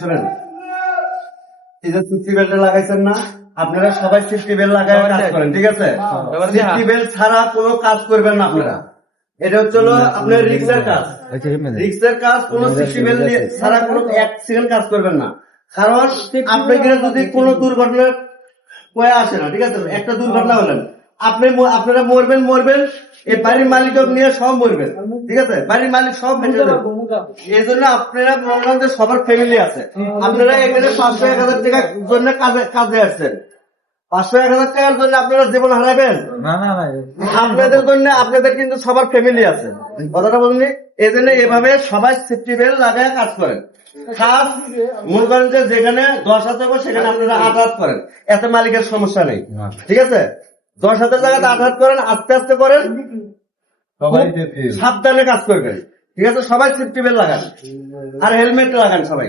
শোনেন, এই যে সেফটি বেল্ট লাগাইছেন না, আপনারা সবাই সেফটি বেল্ট লাগায় কাজ করেন, ঠিক আছে? সেফটি বেল্ট ছাড়া কোনো কাজ করবেন না আপনারা। এটা হচ্ছে আপনার রিক্সের কাজ, রিক্সের কাজ। কোনো সেফটি বেল্ট ছাড়া কোনো এক সেকেন্ড কাজ করবেন না, কারণ আপনাদের যদি কোনো দুর্ঘটনা হয়ে আসে না, ঠিক আছে? একটা দুর্ঘটনা হলেন, আপনারা মরবেন, এই বাড়ির মালিক নিয়ে সব মরবেন, ঠিক আছে? বাড়ির মালিক সব বেঁচে যাবে। এই জন্য আপনারা বললাম যে সবার ফ্যামিলি আছে, আপনারা এখানে 500-1000 টাকার জন্য কাজে আসছেন। 500-1000 টাকার জন্য আপনারা জীবন হারাবেন আপনাদের জন্য? আপনাদের কিন্তু সবার ফ্যামিলি আছে, কথাটা বলুন। এই জন্য এভাবে সবাই সেফটি বেল্ট লাগায় কাজ করেন। খাস মনে করেন যে যেখানে 10 হাত সেখানে আপনারা 8 হাত করেন, এত মালিকের সমস্যা নেই, ঠিক আছে? 10 হাতের জায়গাতে 8 হাত করেন, আস্তে আস্তে করেন, সাবধানে কাজ করবেন, ঠিক আছে? সবাই সেফটি বেল্ট লাগান আর হেলমেট লাগান সবাই।